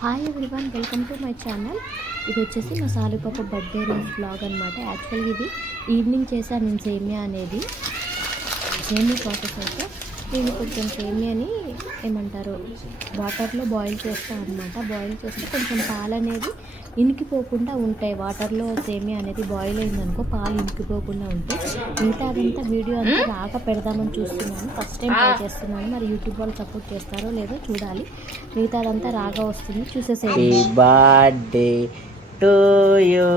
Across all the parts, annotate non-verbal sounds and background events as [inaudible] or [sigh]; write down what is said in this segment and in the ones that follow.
Hi everyone welcome to my channel ఇది వచ్చేసి మా సాలుపప్పు బర్త్డే రోజు బ్లాగ్ అనమాట యాక్చువల్గా ఇది ఈవినింగ్ చేశాను నేను సేమియా అనేది. సేమియా ప్రాసెస్ అయితే నేను కొంచెం సేమియాని ఏమంటారు? వాటర్లో బాయిల్ చేస్తాను అనమాట బాయిల్ చేస్తే కొంచెం పాలు అనేది ఇనికిపోకుండా ఉంటాయి. వాటర్లో సేమియా అనేది బాయిల్ అయిందనుకో పాలు ఇనికిపోకుండా ఉంటాయి. మిగతా అదంతా వీడియో అంతా రాక పెడదామని చూస్తున్నాను. ఫస్ట్ టైం ట్రై చేస్తున్నాను. మరి యూట్యూబ్ వాళ్ళు సపోర్ట్ చేస్తారో లేదో చూడాలి. మిగతా అదంతా రాగా వస్తుంది. చూసేసేయండి. హ్యాపీ బర్త్డే టు యూ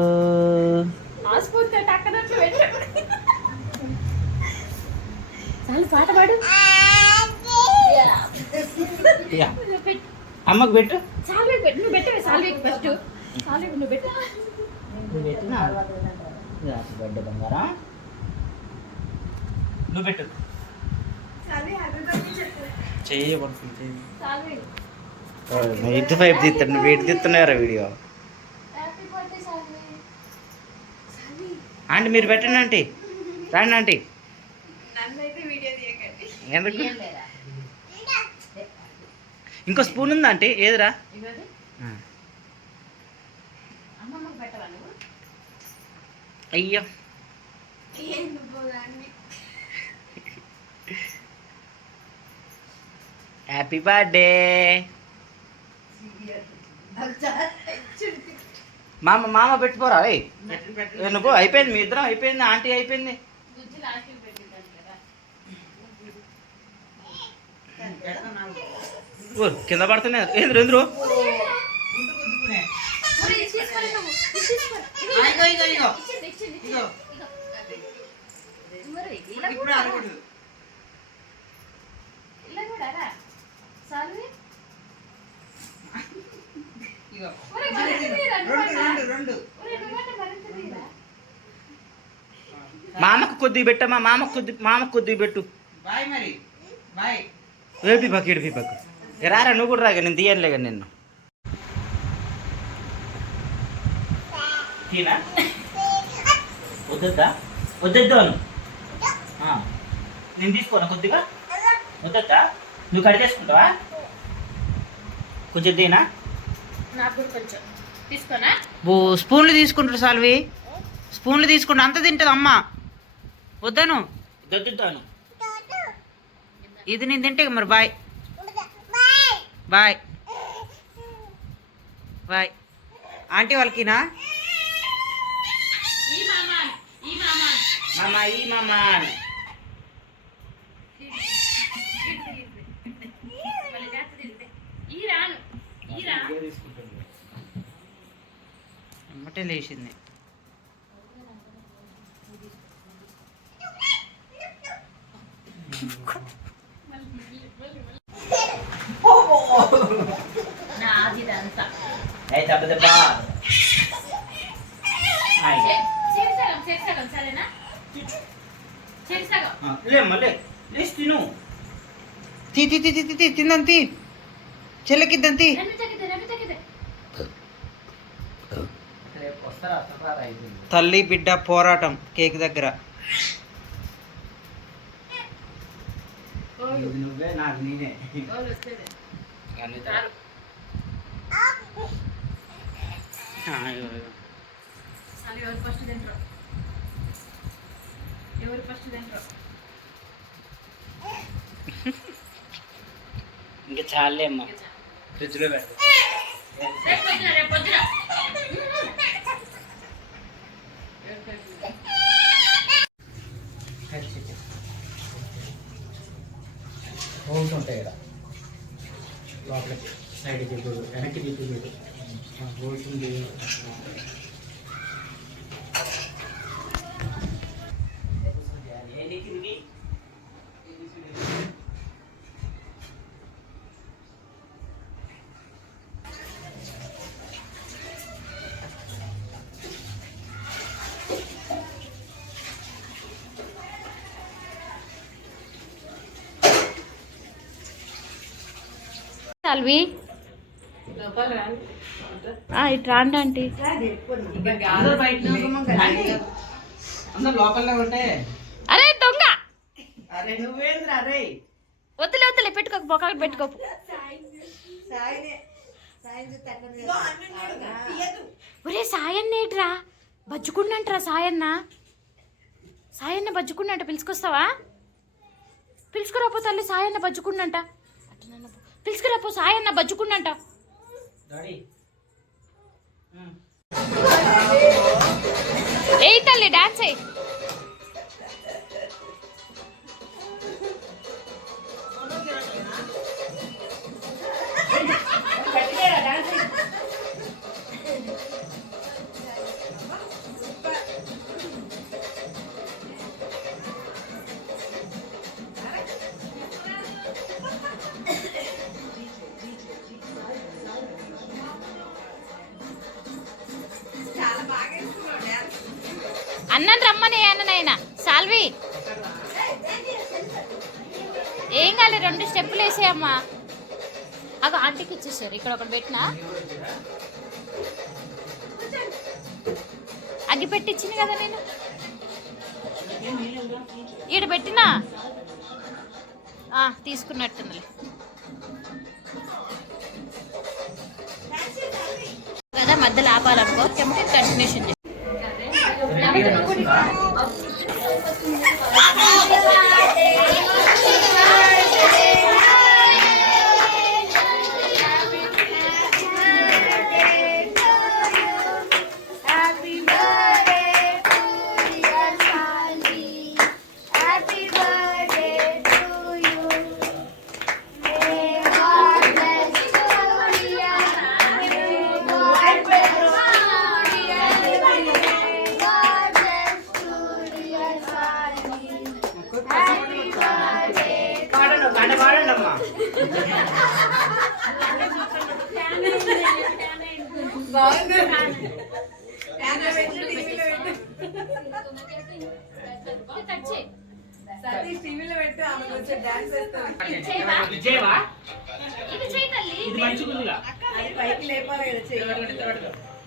చాలు పాట పాడు. అమ్మకు పెట్టు. నువ్వు పెట్టు ఫస్ట్ నువ్వు పెట్టు. నువ్వు పెట్టినా హ్యాపీ బర్త్డే బంగారం. నువ్వు పెట్టు. ఇటు వైపు తీస్తాను నువ్వు ఇటు తీస్తున్నారా వీడియో. ఆంటీ మీరు పెట్టండి ఆంటీ. రండి ఆంటీ. ఎందుకు? ఇంకో స్పూన్ ఉందా ఆంటీ? ఏదిరా? అయ్యో. హ్యాపీ బర్త్డే మామ మామ పెట్టుకోరా నువ్వు అయిపోయింది మీ ఇద్దరం అయిపోయింది ఆంటీ అయిపోయింది. కదా పడుతున్నాయి ఏంద్రు ఎందురు? మామకు కొద్దిగా పెట్టమ్మా మామకు కొద్ది మామకు కొద్దిగా పెట్టు. బాయ్ మరి. బాయ్. ఏపీ పక్క ఏడిపి పక్క ఇక రారా నువ్వు కూడా రాగా నేను తీయనులే కానీ నిన్ను. తీనా? వద్దొద్దా? వద్దొద్దు అను. నేను తీసుకోనా కొద్దిగా. వద్దొద్దా? నువ్వు కట్ చేసుకుంటావా కొంచెం. తీనా ఓ స్పూన్లు తీసుకుంటారు సాల్వి. స్పూన్లు తీసుకుంటా అంత తింటది అమ్మ. వద్దను. వద్దొద్దు అను. ఇది నేను తింటే మరి బాయ్. బాయ్. బాయ్. ఆంటీ వాళ్ళకినా? ఈ మామ ఈ మామ మామ ఈ మామ మళ్ళీ [laughs] చేస్తుంది ఇంతే. ఈ రాను ఈ రా ఎమ్మటే లేచింది నాది ఇదంతా ఏ దెబ్బ. దెబ్బ ఆయ్. చేరిసగం చేరిసగం సరేనా? చేరిసగం ఆ, లేమ్మా లే లేచి తిను. తీ తీ తీ తీ తీ, తీ తిందని తీ. చెల్లకిద్దని తీ. రెండు తగ్గితే రెండు తగ్గితే. రేపు వస్తారా అసలు అయిపోయింది. తల్లి బిడ్డ పోరాటం కేక్ దగ్గర. ఇది నువ్వే నాకు నేనే. ఎవరు ఫస్ట్ తింటారు. ఎవరు ఫస్ట్ తింటారు. ఇంకా చాలే అమ్మా. ఫ్రిడ్జ్లో రేపు పొద్దున. రేపు హోల్స్ ఉంటాయి కదా లోపలికి. సైడ్కి చూడు వెనక్కి తిప్పి చూడు సాల్వి ఇటు రాండి ఆంటీ. అరే దొంగ! వద్దులే వద్దులే పెట్టుకోకు బొక్కలు పెట్టుకోకు. ఒరే సాయన్నేట్రా బజ్జుకున్నంటరా సాయన్న సాయన్న? బజ్జుకున్నంట పిలుచుకొస్తావా? పిలుచుకురాపో తల్లి సాయన్న బజ్జుకున్నంట. పిలుచుకురాపో సాయన్న ఉమ్. ఏయ్ తల్లి డాన్స్ అయ్యి అగ ఆంటీకి ఇచ్చేసారు. ఇక్కడ ఒకటి పెట్టినా? అగ్గి పెట్టించింది కదా నేను. ఈడ పెట్టినా? తీసుకున్నట్టుంది. కదా మధ్యలో ఆపాలనుకో. చెమట కంటిన్యూషన్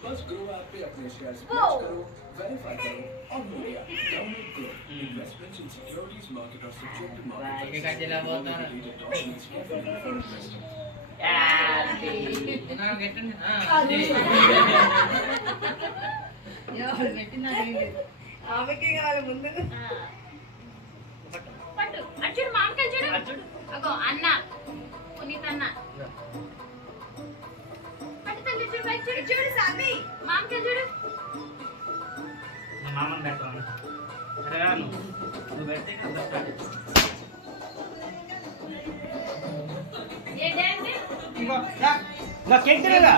बस ग्रो ऐप पे अपने शेयर्स बेच करो वेरीफाई करो और बढ़िया डाउनलोड करो इन्वेस्टमेंट्स इन सिक्योरिटीज मार्केट और subject to market documents carefully before investing ఆమెకే కావాలి ముందు పట్టు అటు చూడు మామిడికాయ చూడు అగో అన్న పునీత్ అన్న పట్టు తల్లి చూడు పైకి చూడు చూడు సామి మామిడికాయ చూడు మా మామని పెట్టాను సరేగా నువ్వు నువ్వు పెడితే కదా స్టార్ట్ ఇంకో కేక్ తినగా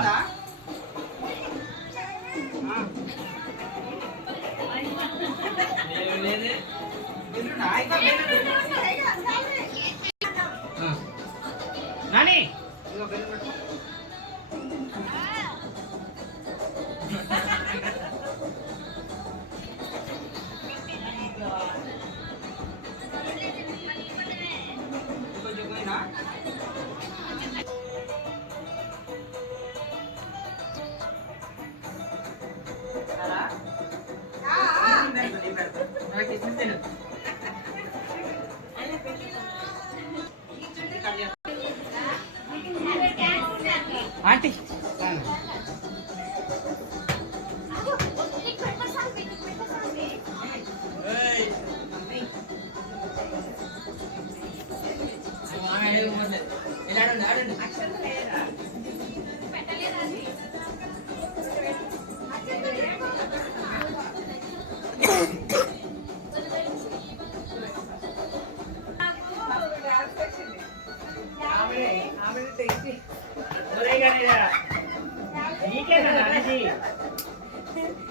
[laughs]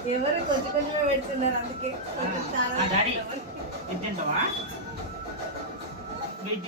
ఎవరు కొంచెం కొంచెమే పెడుతున్నారు అందుకే కొంచెం ఇది తింటావా? వెయిట్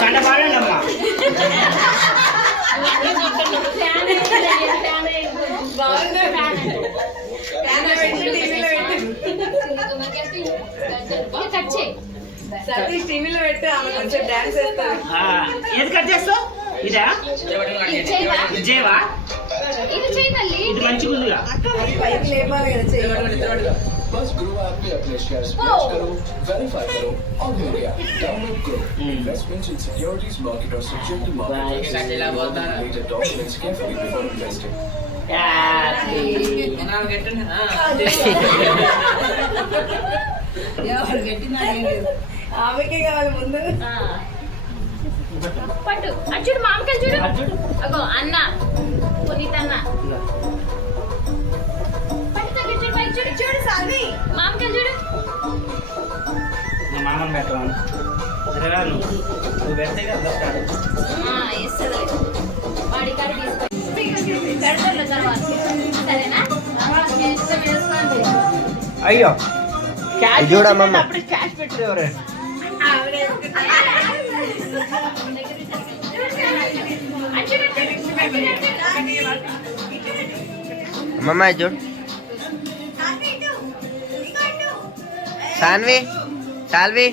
గంట పాడండి అమ్మా ఫ్యాన్ పెట్టి టీవీలో పెట్టు కట్ చేయి సతీష్ టీవీలో పెట్టు ఆమె కొంచెం డాన్స్ వేస్తారు ఆ, ఏది కట్ చేస్తావు ఇదా మంచిగా ఉందిగా పైకి లేపాలి కదా बस ग्रो ऐप पे अपने शेयर स्प्लिट करो वेरीफाई करो और हो गया डाउनलोड करो इन्वेस्टमेंट्स इन सिक्योरिटीज मार्केट और subject to market related documents carefully before investing ఆమెకే కావాలి ముందు పట్టు అటు చూడు మామకాయ చూడు అగో అన్న పునీత్ అన్న తీసుకొని పెడతారు తర్వాత సరేనా ఇష్టం వేసుకోండి అయ్యో క్యాష్ ఇది చూడమ్మమ్మ. అప్పుడు క్యాష్ పెట్టరు ఎవరు అమ్మమ్మ ఇది చూడు సాన్వి సాల్వి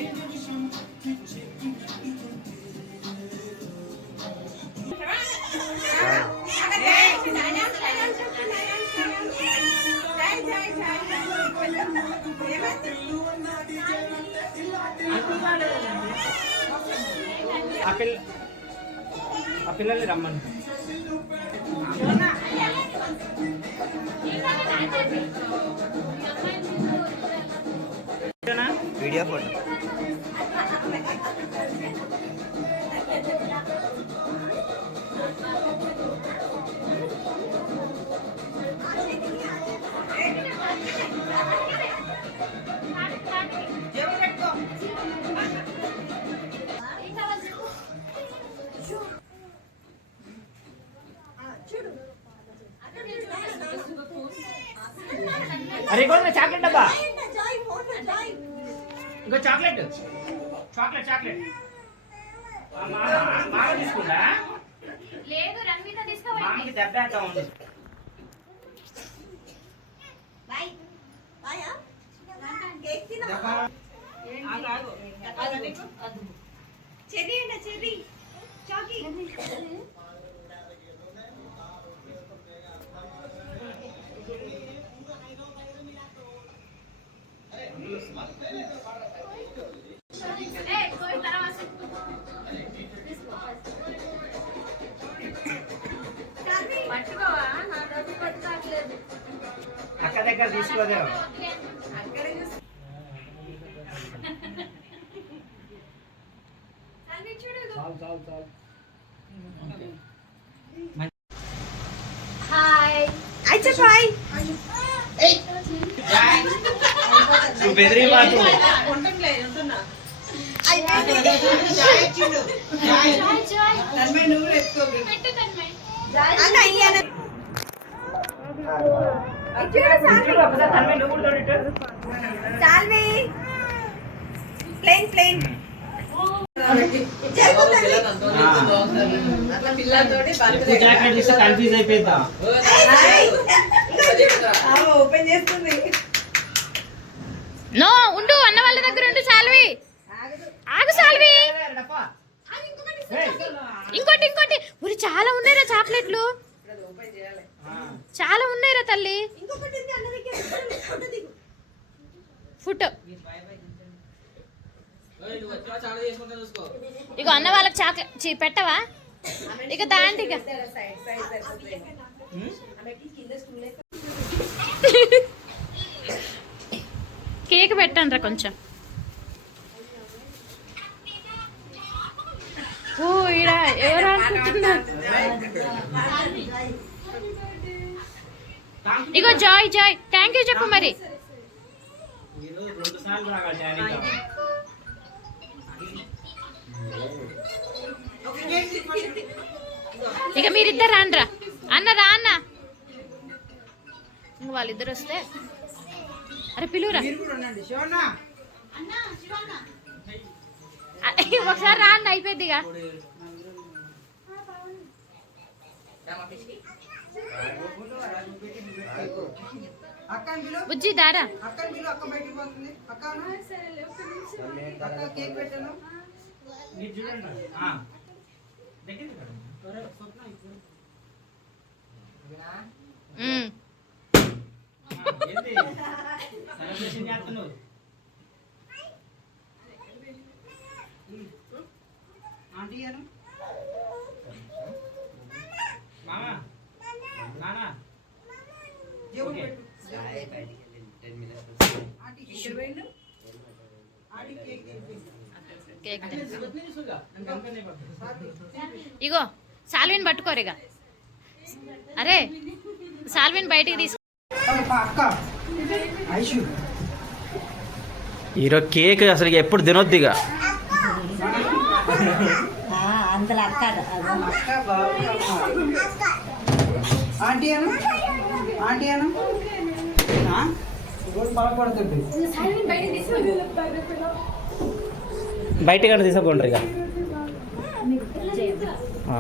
ఆ పిల్ల ఆ పిల్లల్ని రమ్మని వీడియో ఫోటో. అరే కూడా చాక్లెట్ డబ్బా. ఇంకో చాక్లెట్. Chocolate chocolate. మామ తీసుకుంటా లేదు రణ్విత తీసుకోవాలి మామకి దెబ్బ ఎంత ఉంది? చెర్రీ అంట చెర్రీ చాకీ. ఏయ్, అక్క దగ్గర తీసుకోదే. హాయ్ అయితే నువ్వు బెదిరి మాకు ప్లేన్ ప్లేన్ కన్ఫ్యూజ్ ఓపెన్ చేస్తుంది. నో ఉండు అన్న వాళ్ళ దగ్గర ఉండు సాల్వి ఆగు సాల్వి. ఇంకోటి ఇంకోటి. ఊరి చాలా ఉన్నాయిరా చాక్లెట్లు. చాలా ఉన్నాయిరా తల్లి. ఇంకొకటి అన్న ఫుట్ ఇక అన్న వాళ్ళకి చాక్లెట్ పెట్టవా? ఇక దాంటి ఇక. కేక్ పెట్టండి రా కొంచెం. ఓ ఈడ ఎవరు అనుకుంటున్నారు ఇగో జాయ్ జాయ్ థ్యాంక్ యూ చెప్పు మరి ఇక మీరిద్దరు రాండ్రా. అన్న రా అన్న. వాళ్ళిద్దరు వస్తే. అరే పిలువురా. ఒకసారి రాండి అయిపోద్ది ఇక. బుజ్జి దారా. అక్క బిలు అక్క బయటికి పోతుంది అక్క అక్క కేక్ పెట్టాను మీరు చూడండి ఆ. దగ్గరికి రండి. త్వరగా స్వప్న ఇప్పుడు. ఉమ్. ఆ, ఏంది సెలబ్రేషన్ చేస్తున్నావు ఆంటీ మామ? నానా? ఆంటీ ఇక్కడ పోయిండు? Aunty cake. కేక్. ఇగో సాల్విన్ పట్టుకోరు ఇక అరే సాల్విన్ బయటికి తీసుకు. ఈరోజు కేక్ అసలు ఎప్పుడు తినొద్దు ఇక అక్క బాబు ఆంటీ అను? ఆంటీ అను? బలపడుతుంది బయటకు తీసుకోండి ఇక. ఆ.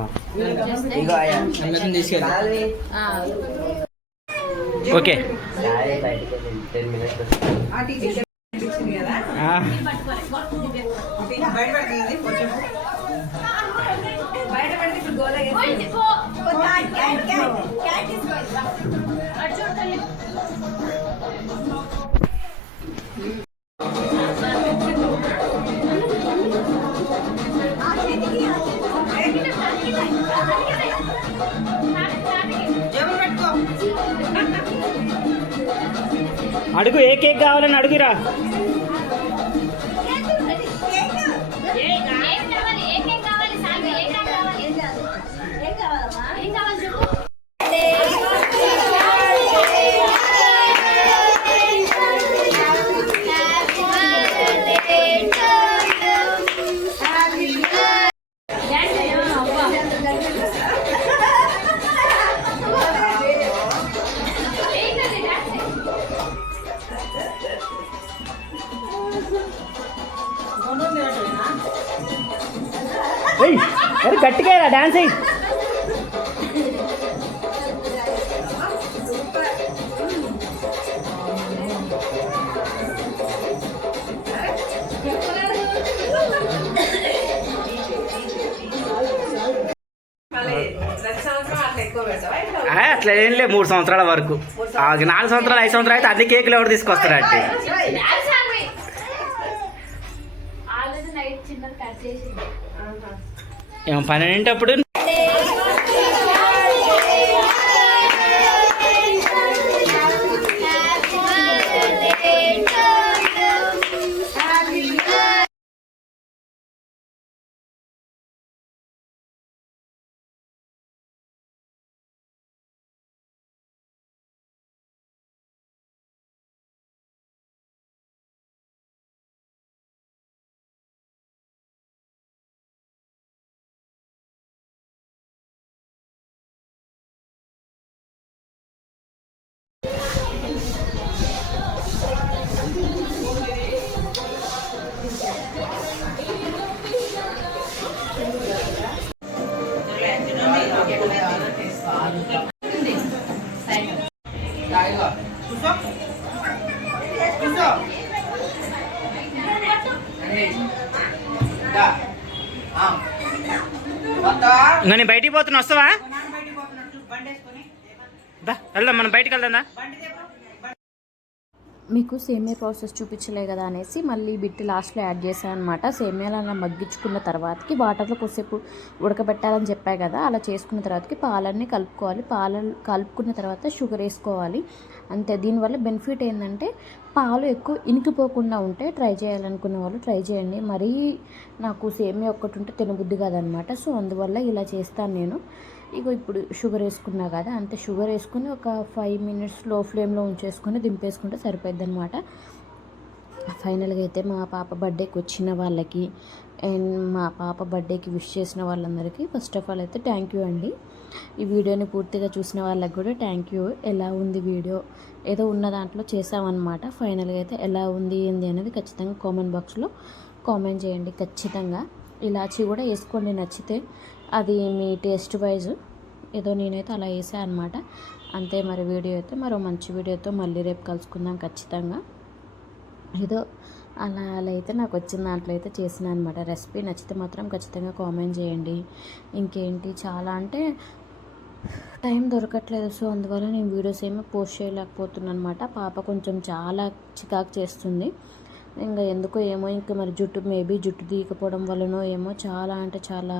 ఓకే. బయట బయట అడుగు ఏ కేక్ కావాలని అడుగురా. అరే గట్టిగా డాన్స్ అయ్యి అట్లా ఏం లేదు మూడు సంవత్సరాల వరకు. ఆ, నాలుగు సంవత్సరాలు ఐదు సంవత్సరాలు అయితే అన్ని కేకులు ఎవరు తీసుకొస్తారు ఏమో ఇంకా నేను బయటికి పోతున్నా వస్తావా? వెళ్దాం మనం బయటికి వెళ్దాం మీకు సేమియా ప్రాసెస్ చూపించలే కదా అనేసి మళ్ళీ బిట్టి లాస్ట్లో యాడ్ చేశాను అనమాట సేమియాలు అలా మగ్గించుకున్న తర్వాతకి వాటర్లో కొద్దిసేపు ఉడకబెట్టాలని చెప్పాయి కదా అలా చేసుకున్న తర్వాతకి పాలన్నీ కలుపుకోవాలి. పాలు కలుపుకున్న తర్వాత షుగర్ వేసుకోవాలి. అంతే దీనివల్ల బెనిఫిట్ ఏంటంటే పాలు ఎక్కువ ఇనికిపోకుండా ఉంటే ట్రై చేయాలనుకునే వాళ్ళు ట్రై చేయండి. మరీ నాకు సేమియా ఒక్కటి ఉంటే తినబుద్ధి కాదనమాట. సో అందువల్ల ఇలా చేస్తాను నేను. ఇగో ఇప్పుడు షుగర్ వేసుకున్నా కదా అంతే షుగర్ వేసుకుని ఒక ఫైవ్ మినిట్స్లో ఫ్లేమ్లో ఉంచేసుకొని దింపేసుకుంటే సరిపోద్ది అనమాట ఫైనల్గా అయితే మా పాప బర్త్డేకి వచ్చిన వాళ్ళకి అండ్ మా పాప బర్త్డేకి విష్ చేసిన వాళ్ళందరికీ ఫస్ట్ ఆఫ్ ఆల్ అయితే థ్యాంక్ యూ అండి. ఈ వీడియోని పూర్తిగా చూసిన వాళ్ళకి కూడా థ్యాంక్ యూ. ఎలా ఉంది వీడియో? ఏదో ఉన్న దాంట్లో చేసామన్నమాట ఫైనల్గా అయితే ఎలా ఉంది ఏంది అనేది ఖచ్చితంగా కామెంట్ బాక్స్లో కామెంట్ చేయండి ఖచ్చితంగా. ఇలాచీ కూడా వేసుకోండి నచ్చితే. అది మీ టేస్ట్ వైజ్ ఏదో నేనైతే అలా వేసాను అనమాట అంతే మరి వీడియో అయితే మరో మంచి వీడియోతో మళ్ళీ రేపు కలుసుకుందాం ఖచ్చితంగా. ఏదో అలా అలా అయితే నాకు వచ్చిన దాంట్లో అయితే చేసిన అనమాట రెసిపీ నచ్చితే మాత్రం ఖచ్చితంగా కామెంట్ చేయండి. ఇంకేంటి చాలా అంటే టైం దొరకట్లేదు. సో అందువల్ల నేను వీడియోస్ ఏమీ పోస్ట్ చేయలేకపోతున్నాను అనమాట పాప కొంచెం చాలా చికాకు చేస్తుంది. ఇంకా ఎందుకో ఏమో ఇంకా మరి జుట్టు మేబీ జుట్టు తీయకపోవడం వల్లనో ఏమో చాలా అంటే చాలా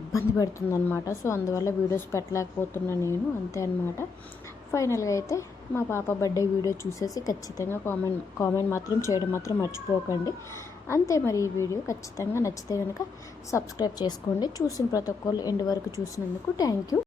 ఇబ్బంది పెడుతుందన్నమాట. సో అందువల్ల వీడియోస్ పెట్టలేకపోతున్నాను నేను అంతే అనమాట ఫైనల్గా అయితే మా పాప బర్త్డే వీడియో చూసేసి ఖచ్చితంగా కామెంట్ కామెంట్ మాత్రం చేయడం మాత్రం మర్చిపోకండి. అంతే మరి ఈ వీడియో ఖచ్చితంగా నచ్చితే కనుక సబ్స్క్రైబ్ చేసుకోండి. చూసిన ప్రతి ఒక్కళ్ళు ఎండ్ వరకు చూసినందుకు థ్యాంక్ యూ.